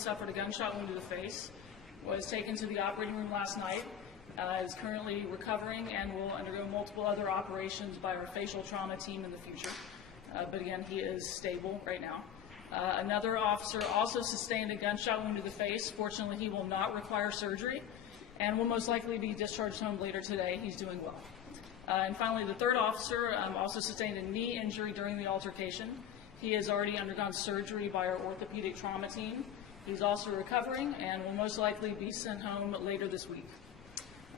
suffered a gunshot wound to the face, was taken to the operating room last night, is currently recovering, and will undergo multiple other operations by our facial trauma team in the future. But again, he is stable right now. Another officer also sustained a gunshot wound to the face. Fortunately, he will not require surgery and will most likely be discharged home later today. He's doing well. And finally, the third officer also sustained a knee injury during the altercation. He has already undergone surgery by our orthopedic trauma team. He's also recovering and will most likely be sent home later this week.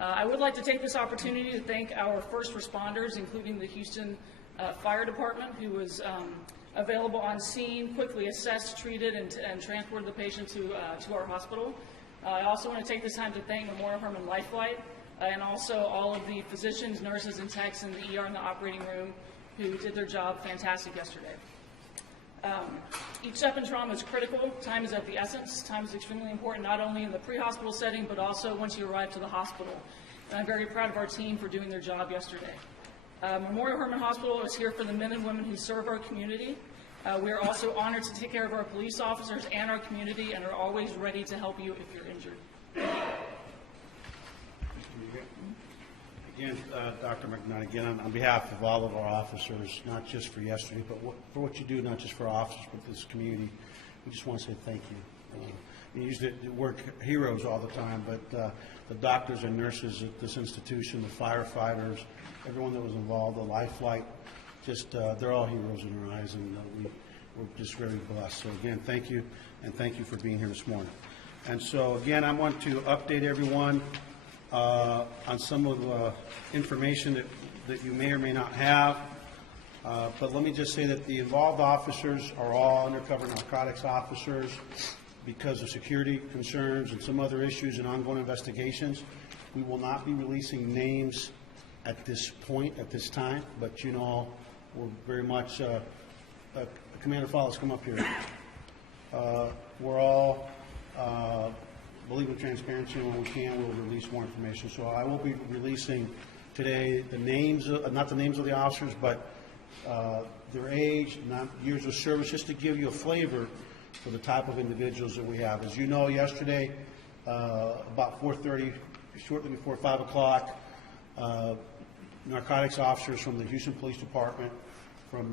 I would like to take this opportunity to thank our first responders, including the Houston Fire Department, who was available on scene, quickly assessed, treated, and transported the patient to our hospital. I also want to take this time to thank Memorial Hermann Lifelight and also all of the physicians, nurses, and techs in the ER and the operating room who did their job fantastic yesterday. Each step in trauma is critical. Time is of the essence. Time is extremely important, not only in the pre-hospital setting, but also once you arrive to the hospital. And I'm very proud of our team for doing their job yesterday. Memorial Hermann Hospital is here for the men and women who serve our community. We are also honored to take care of our police officers and our community, and are always ready to help you if you're injured. Again, Dr. McNutt, again, on behalf of all of our officers, not just for yesterday, but for what you do, not just for our officers, but this community, we just want to say thank you. You use the word heroes all the time, but the doctors and nurses at this institution, the firefighters, everyone that was involved, the Lifelight, just they're all heroes in our eyes, and we're just very blessed. So again, thank you, and thank you for being here this morning. And so again, I want to update everyone on some of the information that you may or may not have. But let me just say that the involved officers are all undercover narcotics officers because of security concerns and some other issues and ongoing investigations. We will not be releasing names at this point, at this time, but you know, we're very much, Commander Follis, come up here. We're all believe in transparency, and when we can, we'll release more information. So I will be releasing today the names, not the names of the officers, but their age, not years of service, just to give you a flavor for the type of individuals that we have. As you know, yesterday, about 4:30, shortly before 5 o'clock, narcotics officers from the Houston Police Department, from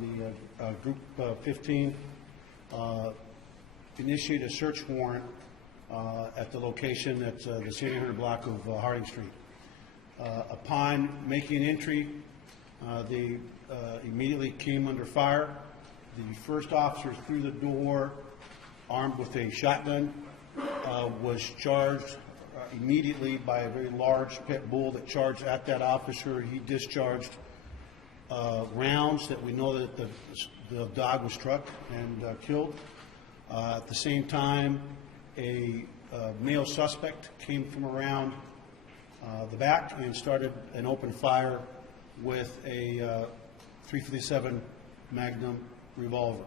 the Group 15, initiated a search warrant at the location at the 800 block of Harding Street. Upon making entry, they immediately came under fire. The first officer through the door, armed with a shotgun, was charged immediately by a very large pit bull that charged at that officer. He discharged rounds that we know that the dog was struck and killed. At the same time, a male suspect came from around the back and started an open fire with a .357 Magnum revolver.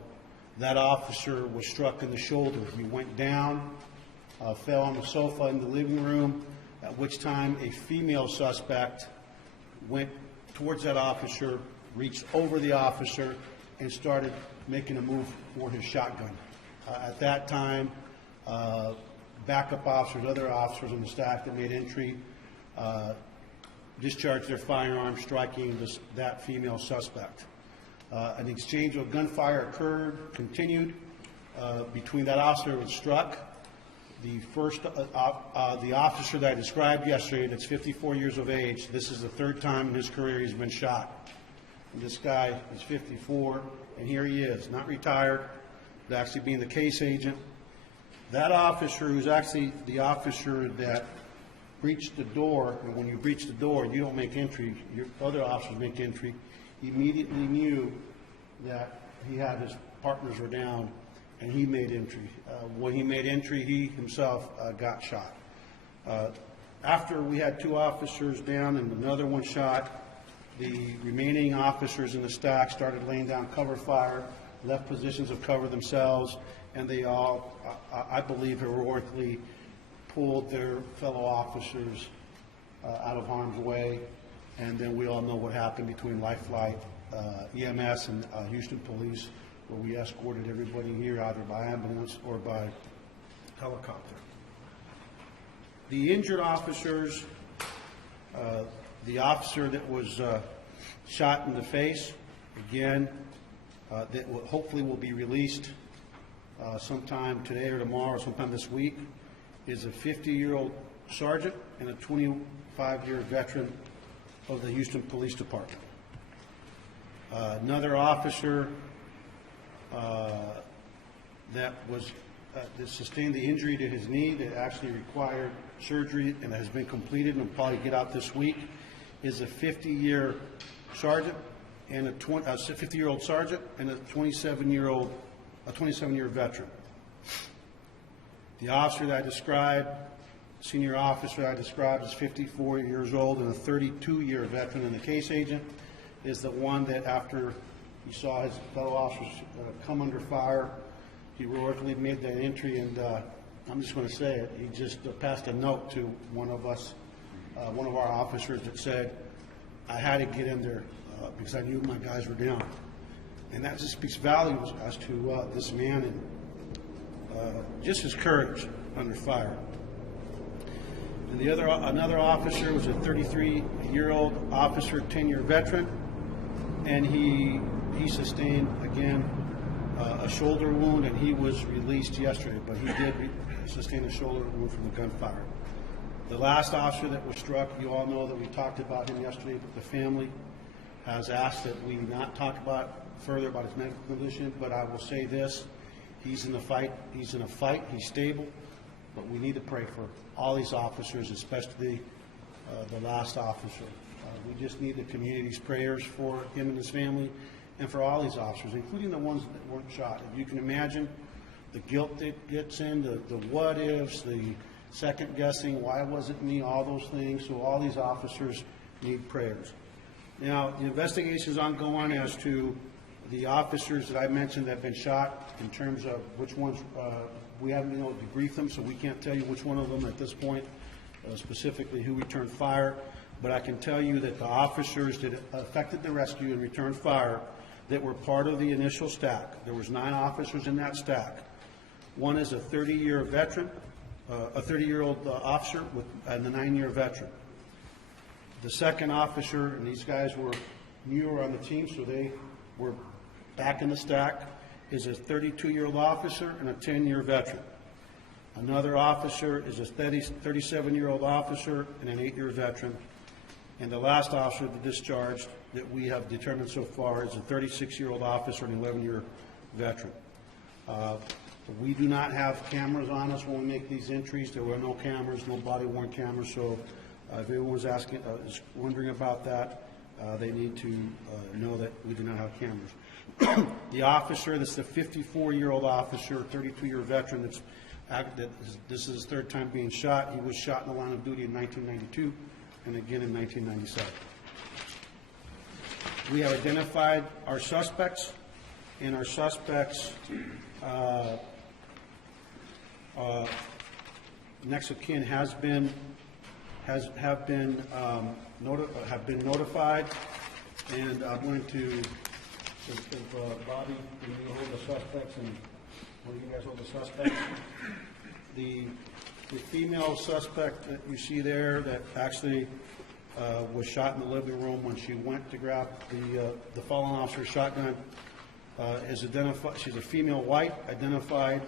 That officer was struck in the shoulder. He went down, fell on the sofa in the living room, at which time a female suspect went towards that officer, reached over the officer, and started making a move for his shotgun. At that time, backup officers, other officers on the staff that made entry, discharged their firearms, striking that female suspect. An exchange of gunfire continued between that officer who was struck. The first, the officer that I described yesterday, that's 54 years of age, this is the third time in his career he's been shot. And this guy is 54, and here he is, not retired, but actually being the case agent. That officer, who's actually the officer that breached the door, and when you breach the door, you don't make entry, your other officers make entry, immediately knew that he had his partners were down, and he made entry. When he made entry, he himself got shot. After we had 2 officers down and another one shot, the remaining officers in the stack started laying down cover fire, left positions of cover themselves, and they all, I believe, heroically pulled their fellow officers out of harm's way. And then we all know what happened between Lifelight, EMS, and Houston Police, where we escorted everybody here either by ambulance or by helicopter. The injured officers, the officer that was shot in the face, again, that hopefully will be released sometime today or tomorrow, sometime this week, is a 50-year-old sergeant and a 25-year veteran of the Houston Police Department. Another officer that sustained the injury to his knee that actually required surgery and has been completed and will probably get out this week is a 50-year sergeant and a 50-year-old sergeant and a 27-year veteran. The officer that I described, senior officer I described, is 54 years old and a 32-year veteran, and the case agent is the one that after he saw his fellow officers come under fire, he heroically made that entry, and I'm just going to say it, he just passed a note to one of our officers that said, I had to get in there because I knew my guys were down. And that just speaks volumes as to this man and just his courage under fire. And another officer was a 33-year-old officer, 10-year veteran, and he sustained, again, a shoulder wound, and he was released yesterday, but he did sustain a shoulder wound from the gunfire. The last officer that was struck, you all know that we talked about him yesterday, but the family has asked that we not talk further about his medical condition, but I will say this, he's in a fight, he's stable, but we need to pray for all these officers, especially the last officer. We just need the community's prayers for him and his family and for all these officers, including the ones that weren't shot. If you can imagine the guilt that gets in, the what-ifs, the second-guessing, why wasn't me, all those things. So all these officers need prayers. Now, the investigation is ongoing as to the officers that I mentioned that have been shot in terms of which ones, we haven't been able to debrief them, so we can't tell you which one of them at this point, specifically who returned fire. But I can tell you that the officers that affected the rescue and returned fire that were part of the initial stack, there was 9 officers in that stack. One is a 30-year veteran, a 30-year-old officer and a 9-year veteran. The second officer, and these guys were newer on the team, so they were back in the stack, is a 32-year-old officer and a 10-year veteran. Another officer is a 37-year-old officer and an 8-year veteran. And the last officer that discharged that we have determined so far is a 36-year-old officer and 11-year veteran. We do not have cameras on us when we make these entries. There were no cameras, no body-worn cameras, so if anyone's wondering about that, they need to know that we do not have cameras. The officer, that's the 54-year-old officer, 32-year veteran, this is his 3rd time being shot. He was shot in the line of duty in 1992 and again in 1997. We have identified our suspects, and our suspects next of kin have been notified, and I'm going to, if Bobby, can you hold the suspects, and one of you guys hold the suspects? The female suspect that you see there that actually was shot in the living room when she went to grab the fallen officer's shotgun is identified. She's a female white, identified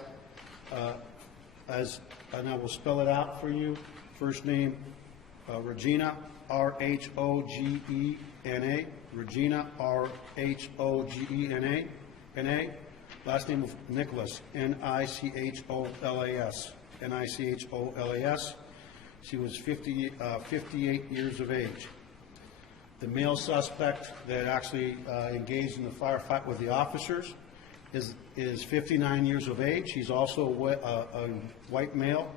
as, and I will spell it out for you. First name, Regina, R-H-O-G-E-N-A. Regina, R-H-O-G-E-N-A. Last name of Nicholas, N-I-C-H-O-L-A-S. N-I-C-H-O-L-A-S. She was 58 years of age. The male suspect that actually engaged in the firefight with the officers is 59 years of age. He's also a white male,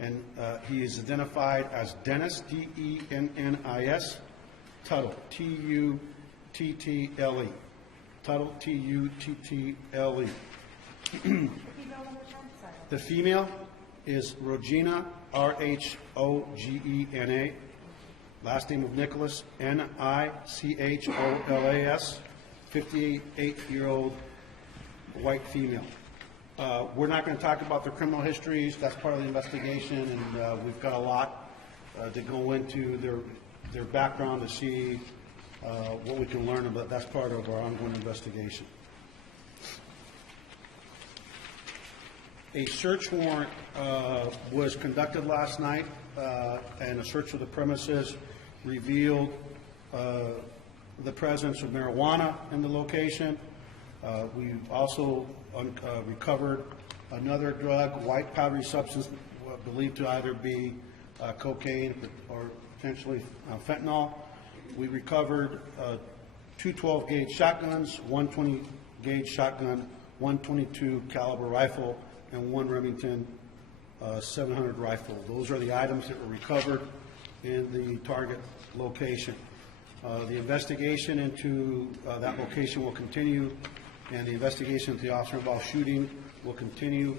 and he is identified as Dennis, D-E-N-N-I-S, Tuttle, T-U-T-T-L-E. Tuttle, T-U-T-T-L-E. The female is Regina, R-H-O-G-E-N-A. Last name of Nicholas, N-I-C-H-O-L-A-S, 58-year-old white female. We're not going to talk about their criminal histories. That's part of the investigation, and we've got a lot to go into their background to see what we can learn about. That's part of our ongoing investigation. A search warrant was conducted last night, and a search of the premises revealed the presence of marijuana in the location. We've also recovered another drug, white powdery substance believed to either be cocaine or potentially fentanyl. We recovered two 12-gauge shotguns, one 20-gauge shotgun, one 22 caliber rifle, and one Remington 700 rifle. Those are the items that were recovered in the target location. The investigation into that location will continue, and the investigation into the officer-involved shooting will continue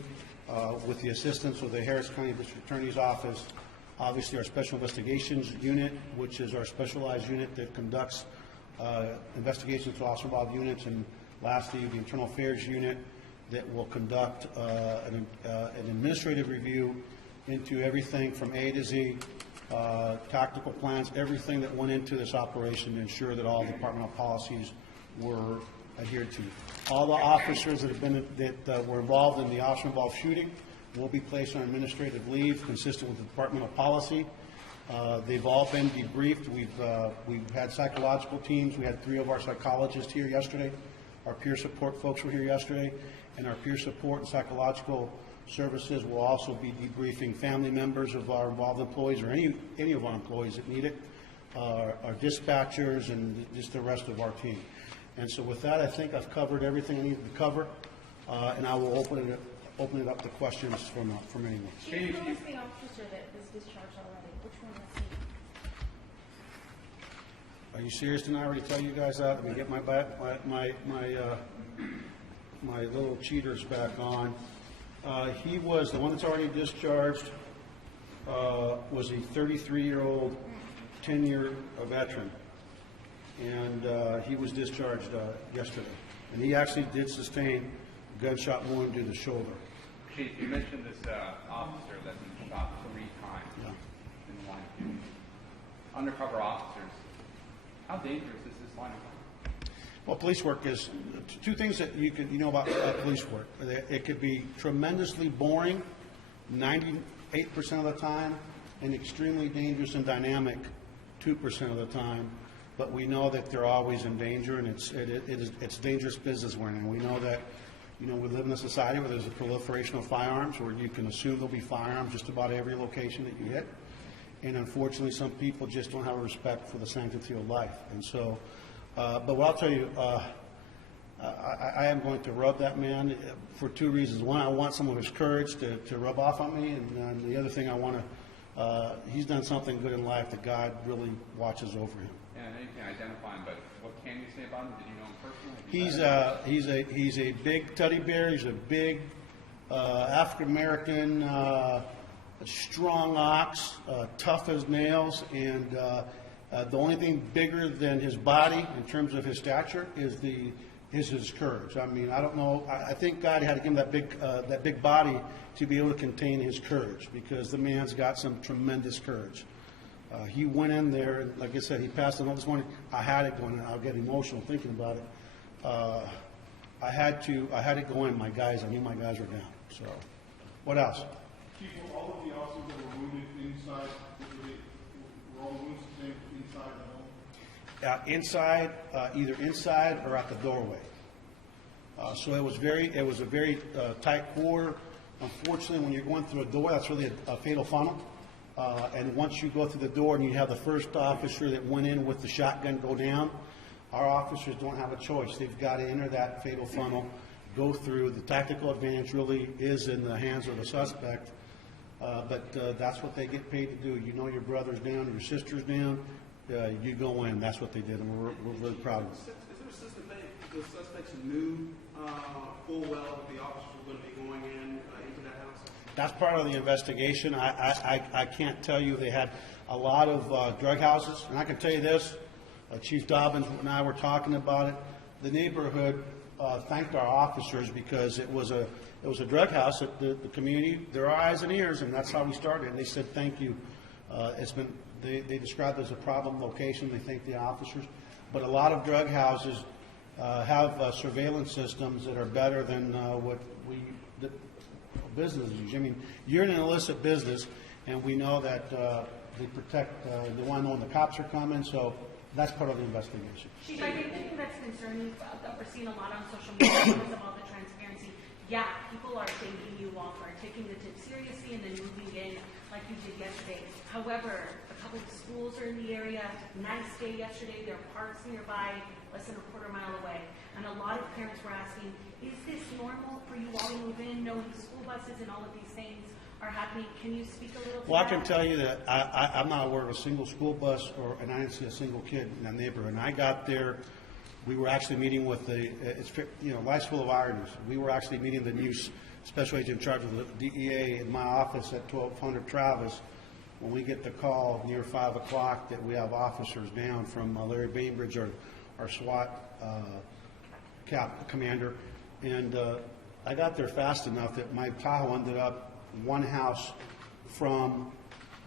with the assistance of the Harris County District Attorney's Office. Obviously, our Special Investigations Unit, which is our specialized unit that conducts investigations to officer-involved units, and lastly, the Internal Affairs Unit that will conduct an administrative review into everything from A to Z, tactical plans, everything that went into this operation to ensure that all departmental policies were adhered to. All the officers that were involved in the officer-involved shooting will be placed on administrative leave consistent with the departmental policy. They've all been debriefed. We've had psychological teams. We had 3 of our psychologists here yesterday. Our peer support folks were here yesterday, and our peer support and psychological services will also be debriefing family members of our involved employees or any of our employees that need it, our dispatchers, and just the rest of our team. And so with that, I think I've covered everything I needed to cover, and I will open it up to questions from anyone. Chief, who was the officer that was discharged already? Which one was he? Are you serious? Didn't I already tell you guys that? Let me get my little cheaters back on. He was the one that's already discharged. Was a 33-year-old, 10-year veteran, and he was discharged yesterday. And he actually did sustain a gunshot wound to the shoulder. Chief, you mentioned this officer that's been shot 3 times in the line of duty. Undercover officers, how dangerous is this line of work? Well, police work is 2 things that you know about police work. It could be tremendously boring, 98% of the time, and extremely dangerous and dynamic 2% of the time. But we know that they're always in danger, and it's dangerous business we're in. We know that, we live in a society where there's a proliferation of firearms, where you can assume there'll be firearms just about every location that you hit. And unfortunately, some people just don't have a respect for the sanctity of life. And so, but what I'll tell you, I am going to rub that man for 2 reasons. One, I want some of his courage to rub off on me, and the other thing I want to, he's done something good in life that God really watches over him. Yeah, I know you can identify him, but what can you say about him? Did you know him personally? He's a big teddy bear. He's a big African American, strong ox, tough as nails, and the only thing bigger than his body in terms of his stature is his courage. I mean, I don't know. I think God had to give him that big body to be able to contain his courage, because the man's got some tremendous courage. He went in there, and like I said, he passed it on this morning. I had it going, and I'll get emotional thinking about it. I had to go in. My guys, I knew my guys were down. So, what else? Chief, were all of the officers that were wounded inside, were all wounds inside the home? Inside, either inside or at the doorway. So it was a very tight quarter. Unfortunately, when you're going through a door, that's really a fatal funnel. And once you go through the door and you have the first officer that went in with the shotgun go down, our officers don't have a choice. They've got to enter that fatal funnel, go through. The tactical advantage really is in the hands of the suspect. But that's what they get paid to do. You know your brother's down, your sister's down, you go in. That's what they did, and we're really proud of them. Is there a system that the suspects knew full well that the officers were going to be going into that house? That's part of the investigation. I can't tell you. They had a lot of drug houses, and I can tell you this. Chief Dobbins and I were talking about it. The neighborhood thanked our officers because it was it was a drug house that the community, their eyes and ears, and that's how we started. And they said, thank you. They described it as a problem location. They thanked the officers. But a lot of drug houses have surveillance systems that are better than the businesses use. I mean, you're in an illicit business, and we know that they protect, they want to know when the cops are coming, so that's part of the investigation. Chief, I think the thing that's concerning that we're seeing a lot on social media because of all the transparency. Yeah, people are thanking you all for taking the tip seriously and then moving in like you did yesterday. However, a couple of schools are in the area. Nice day yesterday. There are parks nearby, less than a quarter mile away. And a lot of parents were asking, is this normal for you all to move in, knowing school buses and all of these things are happening? Can you speak a little to Well, that? I can tell you that I'm not aware of a single school bus, and I didn't see a single kid in that neighborhood. And I got there, we were actually meeting with life's full of ironies. We were actually meeting the new special agent in charge of the DEA in my office at 1200 Travis, when we get the call near 5 o'clock that we have officers down from Larry Bainbridge, our SWAT commander. And I got there fast enough that my Tahoe ended up one house from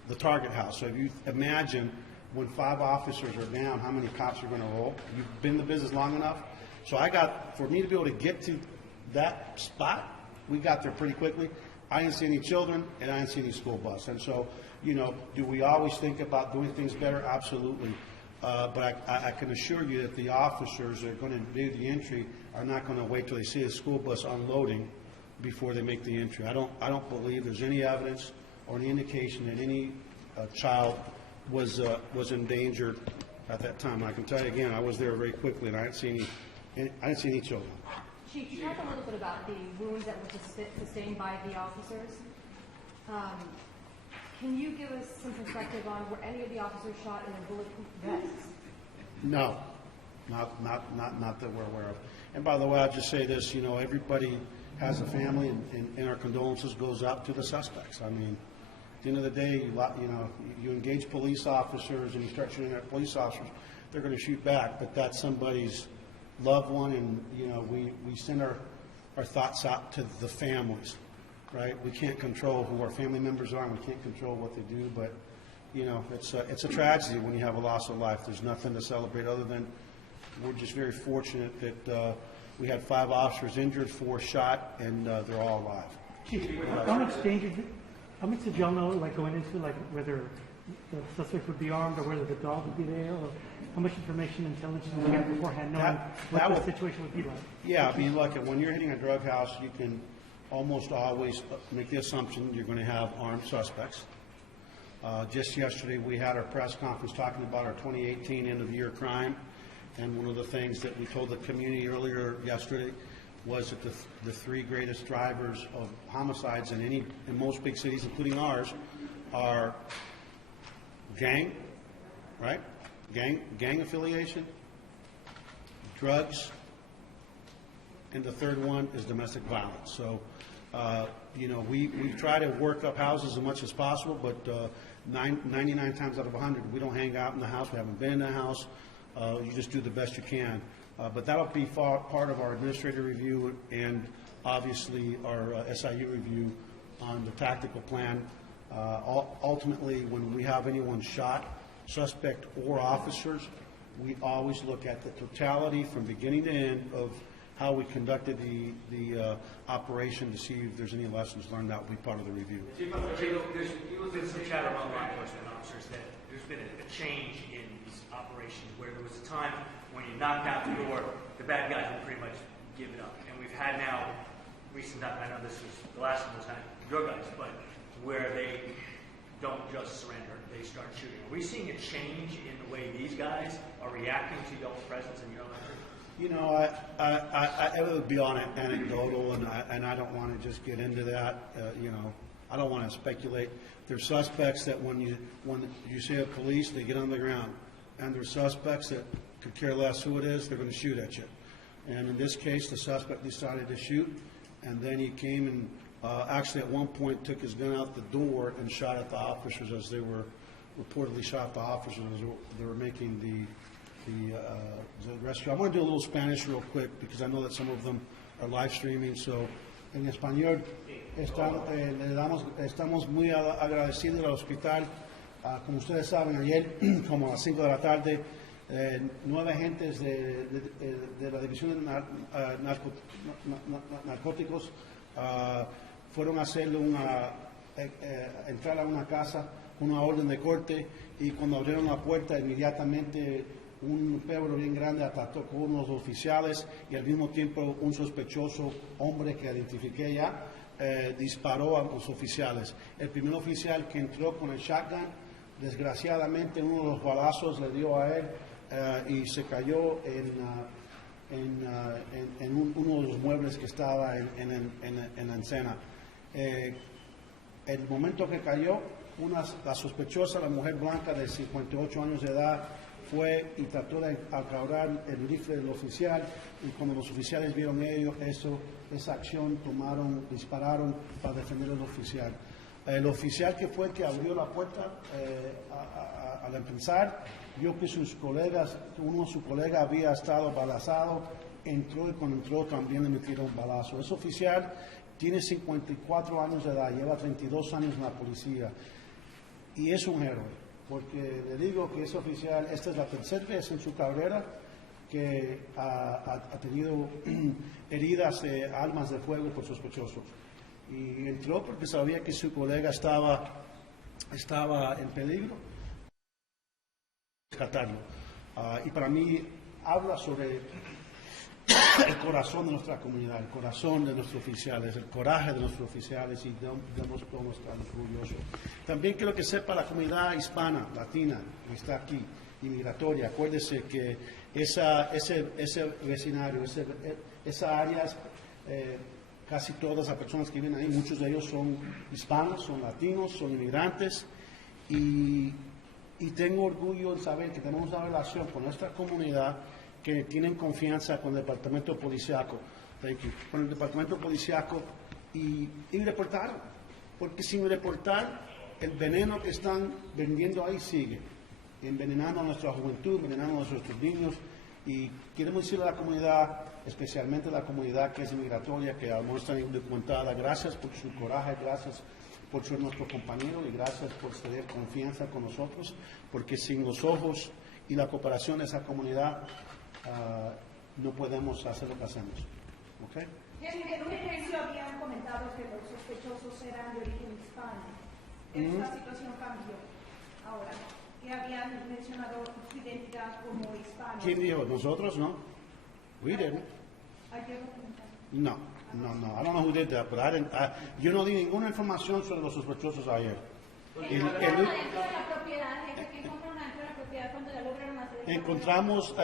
the target house. So if you imagine when 5 officers are down, how many cops are going to roll? You've been in the business long enough. So for me to be able to get to that spot, we got there pretty quickly. I didn't see any children, and I didn't see any school bus. And so, do we always think about doing things better? Absolutely. But I can assure you that the officers that are going to do the entry are not going to wait till they see a school bus unloading before they make the entry. I don't believe there's any evidence or any indication that any child was endangered at that time. I can tell you again, I was there very quickly, and I didn't see any children. Chief, you talked a little bit about the wounds that were sustained by the officers. Can you give us some perspective on were any of the officers shot in their bulletproof vests? No, not that we're aware of. And by the way, I'll just say this, everybody has a family, and our condolences goes out to the suspects. I mean, at the end of the day, you engage police officers and you start shooting at police officers, they're going to shoot back, but that's somebody's loved one, and, we send our thoughts out to the families, right? We can't control who our family members are, and we can't control what they do, but, it's a tragedy when you have a loss of life. There's nothing to celebrate other than we're just very fortunate that we had 5 officers injured, 4 shot, and they're all alive. Chief, how much did y'all know, going into, whether the suspect would be armed or whether the dog would be there, or how much information, intelligence did you have beforehand knowing what the situation would be like? Yeah, I mean, look, when you're hitting a drug house, you can almost always make the assumption you're going to have armed suspects. Just yesterday, we had our press conference talking about our 2018 end-of-year crime, and one of the things that we told the community earlier yesterday was that the 3 greatest drivers of homicides in most big cities, including ours, are gang, right? Gang affiliation, drugs, and the third one is domestic violence. So, we try to work up houses as much as possible, but 99 times out of 100, we don't hang out in the house. We haven't been in the house. You just do the best you can. But that'll be part of our administrative review and obviously our SIU review on the tactical plan. Ultimately, when we have anyone shot, suspect or officers, we always look at the totality from beginning to end of how we conducted the operation to see if there's any lessons learned. That will be part of the review. There's been some chatter among law enforcement officers that there's been a change in these operations where there was a time when you knocked out the door, the bad guys would pretty much give it up. And we've had now, I know this was the last one was kind of drug guys, but where they don't just surrender, they start shooting. Are we seeing a change in the way these guys are reacting to y'all's presence in your country? I would be on it anecdotal, and I don't want to just get into that. I don't want to speculate. There's suspects that when you say a police, they get on the ground, and there's suspects that could care less who it is. They're going to shoot at you. And in this case, the suspect decided to shoot, and then he came and actually at one point took his gun out the door and shot at the officers as they were reportedly shot at the officers as they were making the rescue. I want to do a little Spanish real quick because I know that some of them are live streaming. So En español, estamos muy agradecidos al hospital. Como ustedes saben, ayer, como a las 5 de la tarde, 9 agentes de la División de Narcóticos fueron a hacerle entrar a una casa, una orden de corte, y cuando abrieron la puerta, inmediatamente un perro bien grande atacó con uno de los oficiales y al mismo tiempo un sospechoso hombre que identifiqué ya disparó a los oficiales. El primer oficial que entró con el shotgun, desgraciadamente uno de los balazos le dio a él y se cayó en uno de los muebles que estaba en la encena. El momento que cayó, la sospechosa, la mujer blanca de 58 años de edad, fue y trató de agarrar el rifle del oficial, y cuando los oficiales vieron esa acción, dispararon para defender al oficial. El oficial que fue el que abrió la puerta al empezar, vio que uno de sus colegas había estado balazado, entró y cuando entró también le metieron un balazo. Ese oficial tiene 54 años de edad, lleva 32 años en la policía y es un héroe. Porque le digo que ese oficial, esta es la tercera vez en su carrera que ha tenido heridas de armas de fuego por sospechosos. Y entró porque sabía que su colega estaba en peligro. Rescatarlo. Y para mí habla sobre el corazón de nuestra comunidad, el corazón de nuestros oficiales, el coraje de nuestros oficiales, y debemos todos estar orgullosos. También quiero que sepa la comunidad hispana, latina, que está aquí, inmigratoria. Acuérdese que ese vecindario, esas áreas, casi todas las personas que viven ahí, muchos de ellos son hispanos, son latinos, son inmigrantes, y tengo orgullo de saber que tenemos una relación con nuestra comunidad, que tienen confianza con el departamento policiaco, con el departamento policiaco, y reportaron, porque sin reportar, el veneno que están vendiendo ahí sigue, envenenando a nuestra juventud, envenenando a nuestros niños, y queremos decirle a la comunidad, especialmente a la comunidad que es inmigratoria, que aún está indocumentada, gracias por su coraje, gracias por ser nuestro compañero, y gracias por tener confianza con nosotros, porque sin los ojos y la cooperación de esa comunidad, no podemos hacer lo que hacemos. ¿Okay? En un inicio habían comentado que los sospechosos eran de origen hispano. Esta situación cambió ahora. Que habían mencionado su identidad como hispano. ¿Quién dijo? ¿Nosotros? No. We didn't. Ayer lo comentaron. No. I don't know who did that, but yo no di ninguna información sobre los sospechosos ayer. Encontramos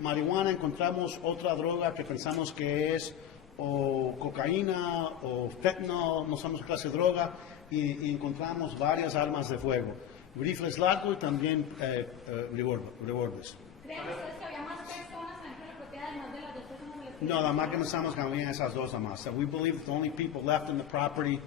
marihuana, encontramos otra droga que pensamos que es o cocaína o fentanyl, no sabemos qué clase de droga, y encontramos varias armas de fuego, rifles largos y también revólveres. ¿Creen ustedes que había más personas dentro de la propiedad además de las dos personas de las que... No, nada más que pensamos que había esas dos nada más. So we believe that the only people left in the property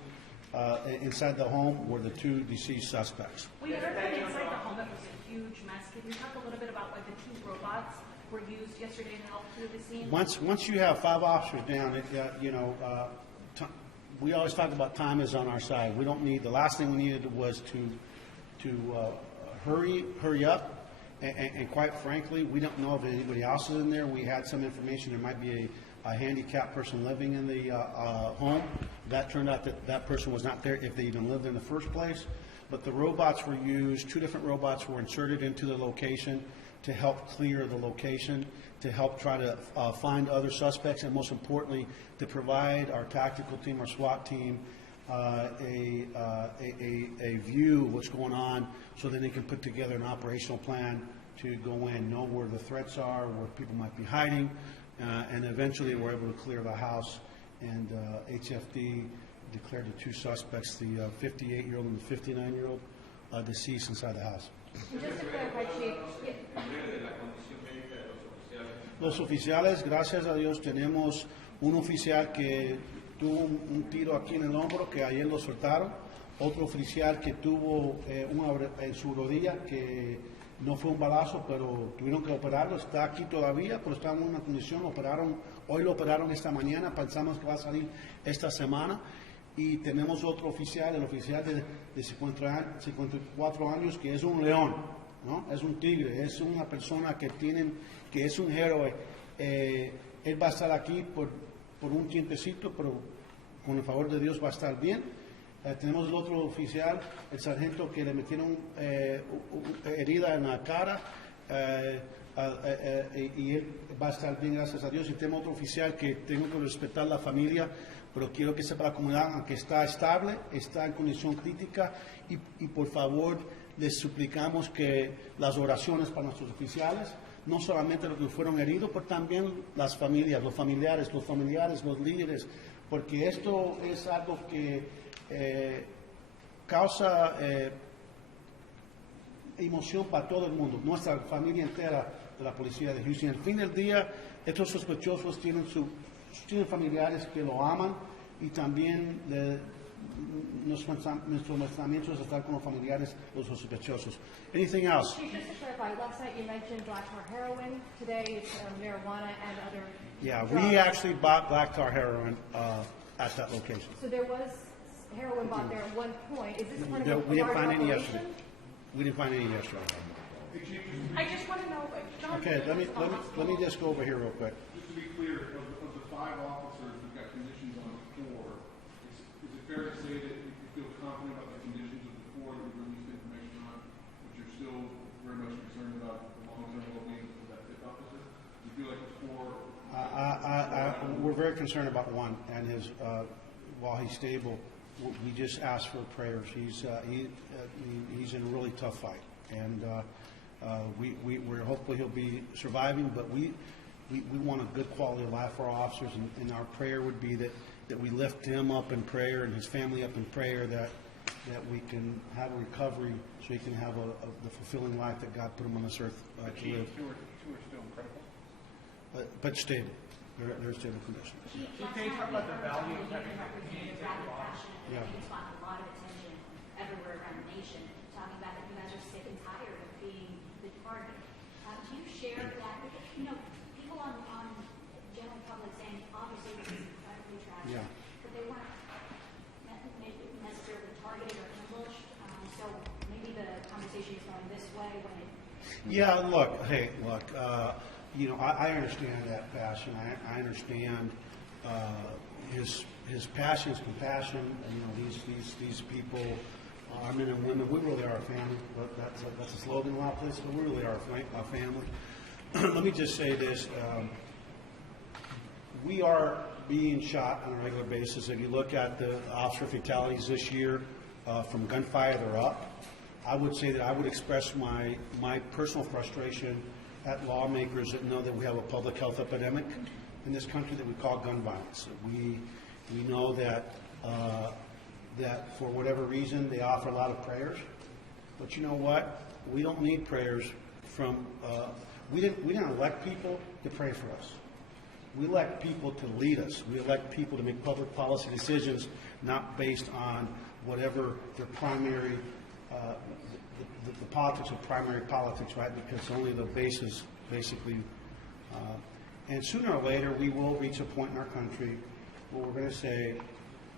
inside the home were the two deceased suspects. We heard that inside the home it was a huge mess. Can you talk a little bit about why the 2 robots were used yesterday to help through the scene? Once you have 5 officers down, we always talk about time is on our side. We don't need, the last thing we needed was to hurry up. And quite frankly, we don't know if anybody else is in there. We had some information there might be a handicapped person living in the home. That turned out that person was not there if they even lived in the first place. But the robots were used, 2 different robots were inserted into the location to help clear the location, to help try to find other suspects, and most importantly, to provide our tactical team, our SWAT team, a view of what's going on so that they can put together an operational plan to go in, know where the threats are, where people might be hiding, and eventually we're able to clear the house, and HFD declared the 2 suspects, the 58-year-old and the 59-year-old, deceased inside the house. Just to clarify, Chief, Los oficiales, gracias a Dios, tenemos un oficial que tuvo un tiro aquí en el hombro, que ayer lo soltaron, otro oficial que tuvo en su rodilla, que No fue un balazo, pero tuvieron que operarlo. Está aquí todavía, pero está en una condición. Hoy lo operaron esta mañana. Pensamos que va a salir esta semana. Y tenemos otro oficial, el oficial de 54 años, que es un león, ¿no? Es un tigre, es una persona que es un héroe. Él va a estar aquí por un tiempecito, pero con el favor de Dios va a estar bien. Tenemos el otro oficial, el sargento, que le metieron herida en la cara, y él va a estar bien, gracias a Dios. Y tenemos otro oficial que tengo que respetar la familia, pero quiero que sepa la comunidad que está estable, está en condición crítica, y por favor les suplicamos que las oraciones para nuestros oficiales, no solamente los que fueron heridos, pero también las familias, los familiares, los líderes, porque esto es algo que causa emoción para todo el mundo, nuestra familia entera de la policía de Houston. Al fin del día, estos sospechosos tienen familiares que lo aman, y también nuestros pensamientos están con los familiares, los sospechosos. Anything else? Chief, just to clarify, last night you mentioned black tar heroin. Today it's marijuana and other Yeah, drugs. we actually bought black tar heroin at that location. So there was heroin bought there at one point. Is this kind of a We didn't large find any operation? yesterday. We didn't find any yesterday. I just want to know, John. Okay, let me just go over here real quick. Just to be clear, of the 5 officers who've got conditions on the 4, is it fair to say that you feel confident about the conditions of the 4 that we released information on, but you're still very much concerned about the long-term well-being of that 5th officer? You feel like the 4... We're very concerned about one, and while he's stable, we just ask for prayers. He's in a really tough fight, and we're hopefully he'll be surviving. But we want a good quality of life for our officers, and our prayer would be that we lift him up in prayer and his family up in prayer, that we can have a recovery so he can have the fulfilling life that God put him on this earth to live. Two are still critical. But stable. They're stable conditions. Can you talk about the value of having Yeah. It's gotten a lot of attention everywhere around the nation, talking about that you guys are sick and tired of being the target. Do you share that? You know, people on general public saying, obviously, this is incredibly tragic, Yeah. but they weren't necessarily targeted or ambushed. So maybe the conversation is going this way when it. Yeah, look, you know, I understand that passion. I understand his passion, his compassion. You know, these people, our men and women, we really are a family. That's a slogan a lot of places, but we really are a family. Let me just say this. We are being shot on a regular basis. If you look at the officer fatalities this year, from gunfire, they're up. I would say that I would express my personal frustration at lawmakers that know that we have a public health epidemic in this country that we call gun violence. We know that that for whatever reason they offer a lot of prayers, but you know what? We don't need prayers from. We didn't elect people to pray for us. We elect people to lead us. We elect people to make public policy decisions, not based on whatever their primary. The politics of primary politics, right? Because only the bases, basically. And sooner or later, we will reach a point in our country where we're going to say,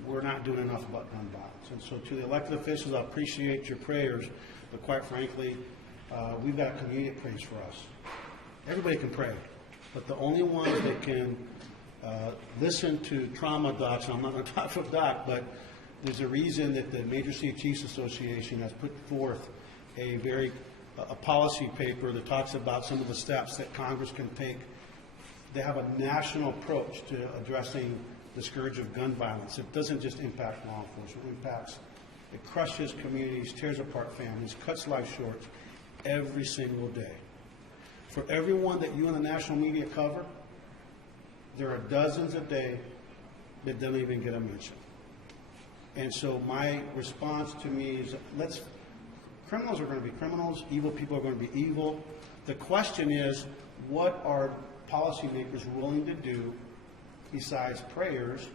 we're not doing enough about gun violence. And so to the elected officials, I appreciate your prayers, but quite frankly, we've got a community that prays for us. Everybody can pray, but the only ones that can listen to trauma docs, and I'm not going to talk for doc, but there's a reason that the Major City Chiefs Association has put forth a policy paper that talks about some of the steps that Congress can take. They have a national approach to addressing the scourge of gun violence. It doesn't just impact law enforcement. It crushes communities, tears apart families, cuts life short every single day. For everyone that you in the national media cover, there are dozens a day that don't even get a mention. And so my response to me is, criminals are going to be criminals, evil people are going to be evil. The question is, what are policymakers willing to do besides prayers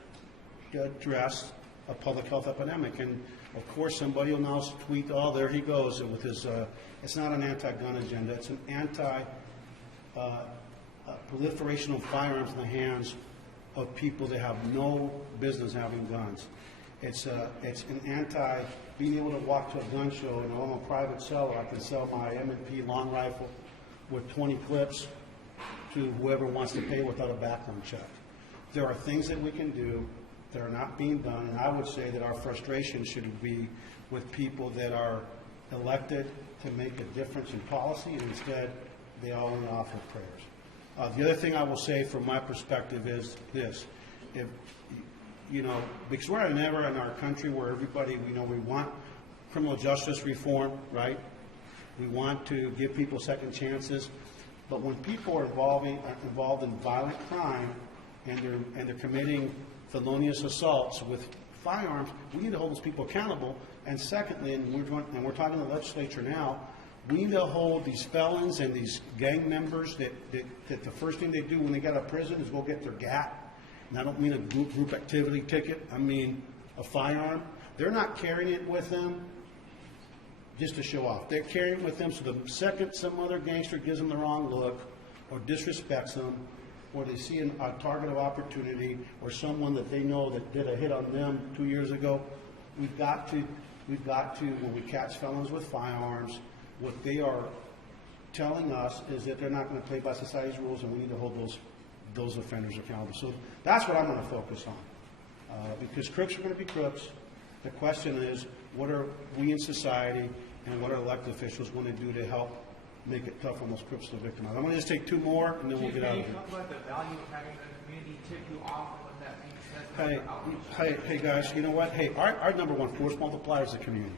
to address a public health epidemic? And Of course, somebody will now tweet, oh, there he goes with his, it's not an anti-gun agenda, it's an proliferation of firearms in the hands of people that have no business having guns. It's an anti, being able to walk to a gun show, and I'm a private seller, I can sell my M&P long rifle with 20 clips to whoever wants to pay without a background check. There are things that we can do that are not being done, and I would say that our frustration should be with people that are elected to make a difference in policy, and instead they only offer prayers. The other thing I will say from my perspective is this: if you know, because we're never in our country where everybody, we want criminal justice reform, right? We want to give people second chances, but when people are involved in violent crime and they're committing felonious assaults with firearms, we need to hold those people accountable. And secondly, and we're talking to the legislature now, we need to hold these felons and these gang members that the first thing they do when they get out of prison is go get their GAT. And I don't mean a group activity ticket, I mean a firearm. They're not carrying it with them just to show off. They're carrying it with them so the second some other gangster gives them the wrong look or disrespects them, or they see a target of opportunity or someone that they know that did a hit on them 2 years ago, we've got to, when we catch felons with firearms, what they are telling us is that they're not going to play by society's rules, and we need to hold those offenders accountable. So that's what I'm going to focus on, because crooks are going to be crooks. The question is, what are we in society and what are elected officials going to do to help make it tough on those crooks to victimize? I'm going to just take two more, and then we'll get out of here. Talk about the value of having the community tip you off and what that means. Hey guys, you know what? Hey, our number one force multiplier is the community.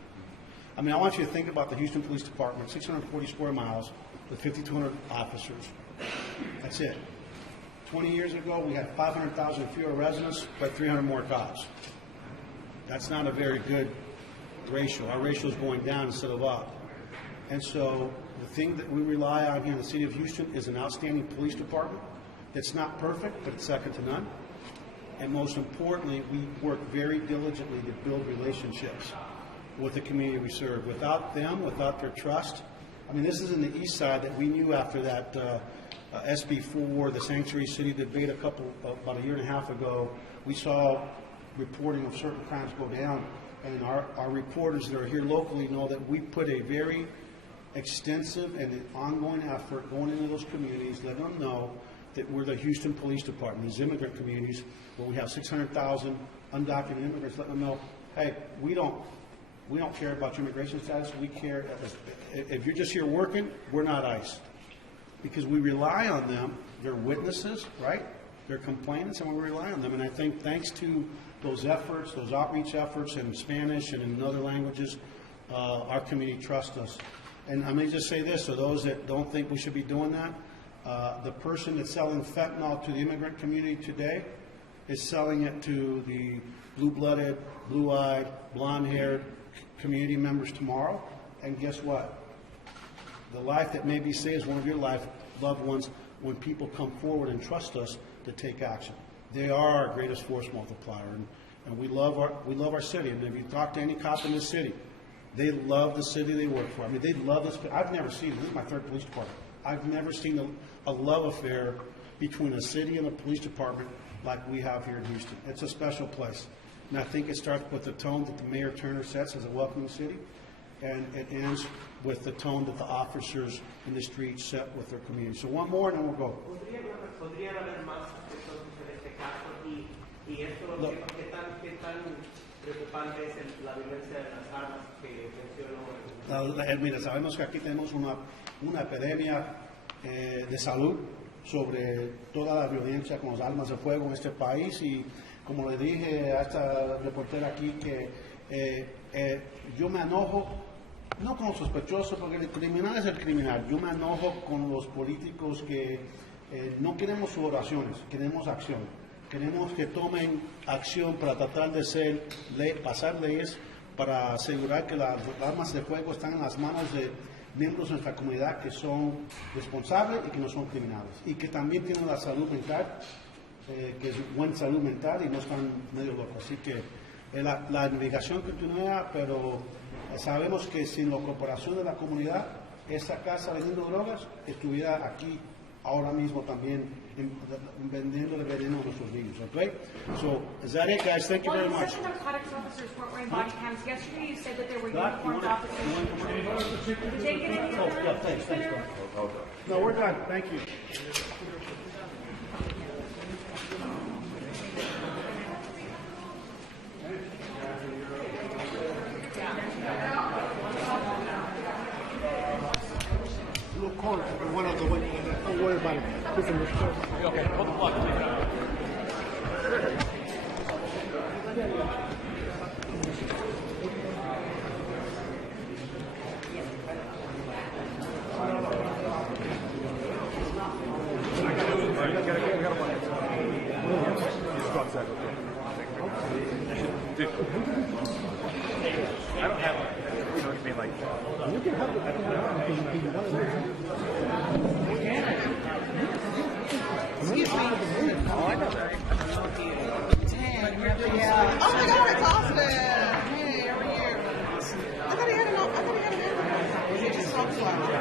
I mean, I want you to think about the Houston Police Department, 640 square miles with 5,200 officers. That's it. 20 years ago, we had 500,000 fewer residents, but 300 more cops. That's not a very good ratio. Our ratio is going down instead of up. And so the thing that we rely on here in the city of Houston is an outstanding police department. It's not perfect, but it's second to none. And most importantly, we work very diligently to build relationships with the community we serve. Without them, without their trust, I mean, this is in the east side that we knew after that SB4, the sanctuary city debate about a year and a half ago, we saw reporting of certain crimes go down. And our reporters that are here locally know that we put a very extensive and ongoing effort going into those communities, letting them know that we're the Houston Police Department, these immigrant communities where we have 600,000 undocumented immigrants, letting them know, hey, we don't care about your immigration status. We care, if you're just here working, we're not ICE. Because we rely on them. They're witnesses, right? They're complainants, and we rely on them. And I think thanks to those efforts, those outreach efforts in Spanish and in other languages, our community trusts us. And I may just say this, so those that don't think we should be doing that, the person that's selling fentanyl to the immigrant community today is selling it to the blue-blooded, blue-eyed, blonde-haired community members tomorrow. And guess what? The life that may be saved is one of your loved ones when people come forward and trust us to take action. They are our greatest force multiplier, and we love our city. And if you talk to any cop in this city, they love the city they work for. I mean, they love this. I've never seen, this is my third police department, I've never seen a love affair between a city and a police department like we have here in Houston. It's a special place. And I think it starts with the tone that the Mayor Turner sets as a welcoming city, and it ends with the tone that the officers in the street set with their community. So one more, and then we'll go. ¿Podrían haber más entonces en este caso? Y esto, ¿qué tan preocupante es la violencia de las armas que mencionó? Mira, sabemos que aquí tenemos una epidemia de salud sobre toda la violencia con las armas de fuego en este país, y como le dije a esta reportera aquí que yo me enojo no con los sospechosos, porque el criminal es el criminal. Yo me enojo con los políticos que no queremos sus oraciones, queremos acción. Queremos que tomen acción para tratar de pasar leyes para asegurar que las armas de fuego están en las manos de miembros de nuestra comunidad que son responsables y que no son criminales. Y que también tienen la salud mental, que es buena salud mental y no están medio locos. Así que La investigación continúa, pero sabemos que sin la cooperación de la comunidad, esta casa vendiendo drogas estuviera aquí ahora mismo también vendiendo el veneno a nuestros niños. Okay? So, is that it, guys? Thank you very Well, you much. said the narcotics officers weren't wearing body cams. Yesterday you said that there were Doc, you uniformed wanna- officers. Did they get any of Yeah, that? thanks, Doc. No, we're done. Thank you. Little corner, one of the way. Don't worry about it. It's in this corner. Okay, hold the block, please. I don't have, you know what I mean, like. Yeah. Oh my God, it's Austin! Hey, how are you? I thought he had an. He just talks loud.